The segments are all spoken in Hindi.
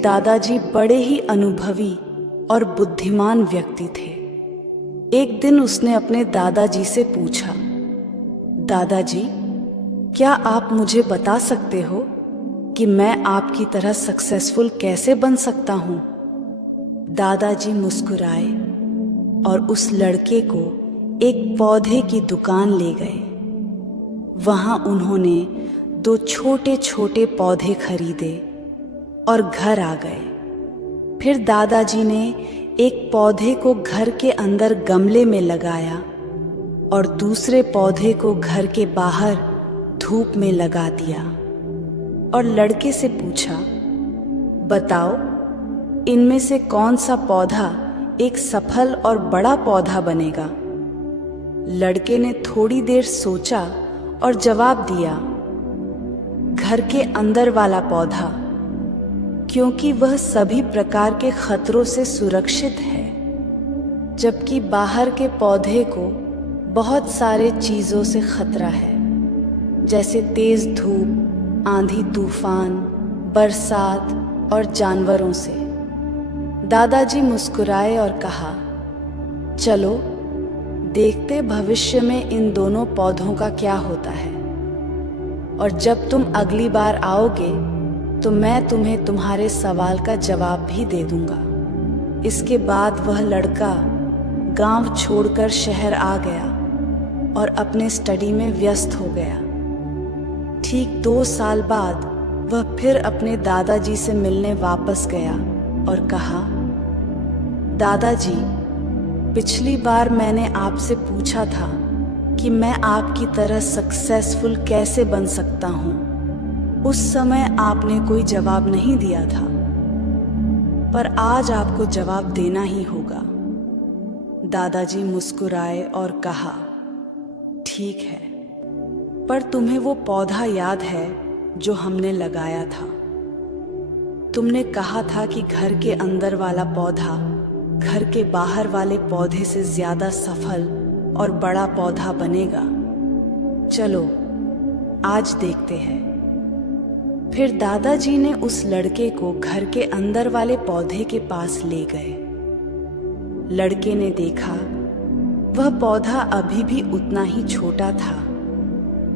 दादाजी बड़े ही अनुभवी और बुद्धिमान व्यक्ति थे। एक दिन उसने अपने दादाजी से पूछा, दादाजी, क्या आप मुझे बता सकते हो कि मैं आपकी तरह सक्सेसफुल कैसे बन सकता हूँ? दादाजी मुस्कुराए और उस लड़के को एक पौधे की दुकान ले गए। वहां उन्होंने 2 छोटे छोटे पौधे खरीदे और घर आ गए। फिर दादाजी ने एक पौधे को घर के अंदर गमले में लगाया और दूसरे पौधे को घर के बाहर धूप में लगा दिया और लड़के से पूछा, बताओ, इनमें से कौन सा पौधा एक सफल और बड़ा पौधा बनेगा? लड़के ने थोड़ी देर सोचा और जवाब दिया, घर के अंदर वाला पौधा, क्योंकि वह सभी प्रकार के खतरों से सुरक्षित है, जबकि बाहर के पौधे को बहुत सारे चीजों से खतरा है, जैसे तेज धूप, आंधी तूफान, बरसात और जानवरों से। दादाजी मुस्कुराए और कहा, चलो देखते भविष्य में इन दोनों पौधों का क्या होता है, और जब तुम अगली बार आओगे तो मैं तुम्हें तुम्हारे सवाल का जवाब भी दे दूंगा। इसके बाद वह लड़का गांव छोड़कर शहर आ गया और अपने स्टडी में व्यस्त हो गया। ठीक 2 साल बाद वह फिर अपने दादाजी से मिलने वापस गया और कहा, दादाजी, पिछली बार मैंने आपसे पूछा था कि मैं आपकी तरह सक्सेसफुल कैसे बन सकता हूँ। उस समय आपने कोई जवाब नहीं दिया था, पर आज आपको जवाब देना ही होगा। दादाजी मुस्कुराए और कहा, ठीक है, पर तुम्हें वो पौधा याद है जो हमने लगाया था? तुमने कहा था कि घर के अंदर वाला पौधा घर के बाहर वाले पौधे से ज्यादा सफल और बड़ा पौधा बनेगा। चलो आज देखते हैं। फिर दादाजी ने उस लड़के को घर के अंदर वाले पौधे के पास ले गए। लड़के ने देखा वह पौधा अभी भी उतना ही छोटा था,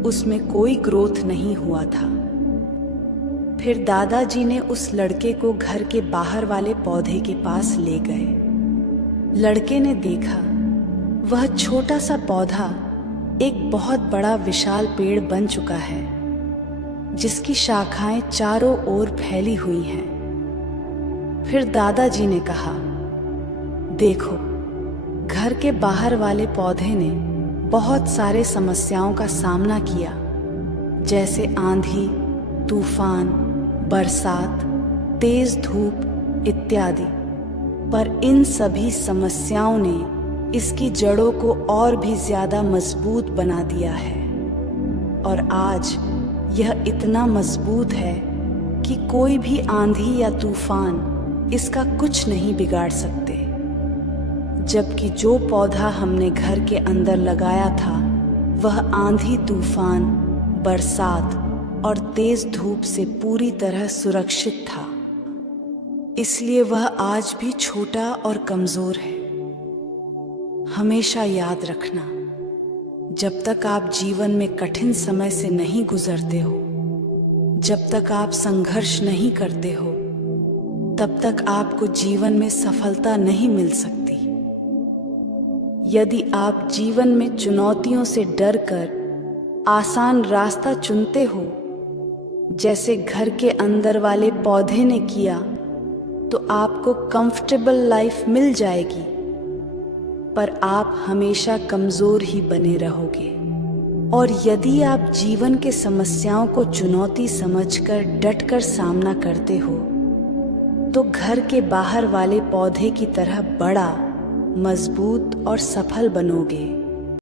उसमें कोई ग्रोथ नहीं हुआ था। फिर दादाजी ने उस लड़के को घर के बाहर वाले पौधे के पास ले गए। लड़के ने देखा वह छोटा सा पौधा एक बहुत बड़ा विशाल पेड़ बन चुका है, जिसकी शाखाएं चारों ओर फैली हुई हैं। फिर दादाजी ने कहा, देखो, घर के बाहर वाले पौधे ने बहुत सारे समस्याओं का सामना किया, जैसे आंधी, तूफान, बरसात, तेज धूप इत्यादि, पर इन सभी समस्याओं ने इसकी जड़ों को और भी ज्यादा मजबूत बना दिया है, और आज यह इतना मजबूत है कि कोई भी आंधी या तूफान इसका कुछ नहीं बिगाड़ सकते। जबकि जो पौधा हमने घर के अंदर लगाया था वह आंधी, तूफान, बरसात और तेज धूप से पूरी तरह सुरक्षित था, इसलिए वह आज भी छोटा और कमजोर है। हमेशा याद रखना, जब तक आप जीवन में कठिन समय से नहीं गुजरते हो, जब तक आप संघर्ष नहीं करते हो, तब तक आपको जीवन में सफलता नहीं मिल सकती। यदि आप जीवन में चुनौतियों से डरकर आसान रास्ता चुनते हो, जैसे घर के अंदर वाले पौधे ने किया, तो आपको कंफर्टेबल लाइफ मिल जाएगी, पर आप हमेशा कमजोर ही बने रहोगे। और यदि आप जीवन के समस्याओं को चुनौती समझकर डटकर सामना करते हो, तो घर के बाहर वाले पौधे की तरह बड़ा, मजबूत और सफल बनोगे।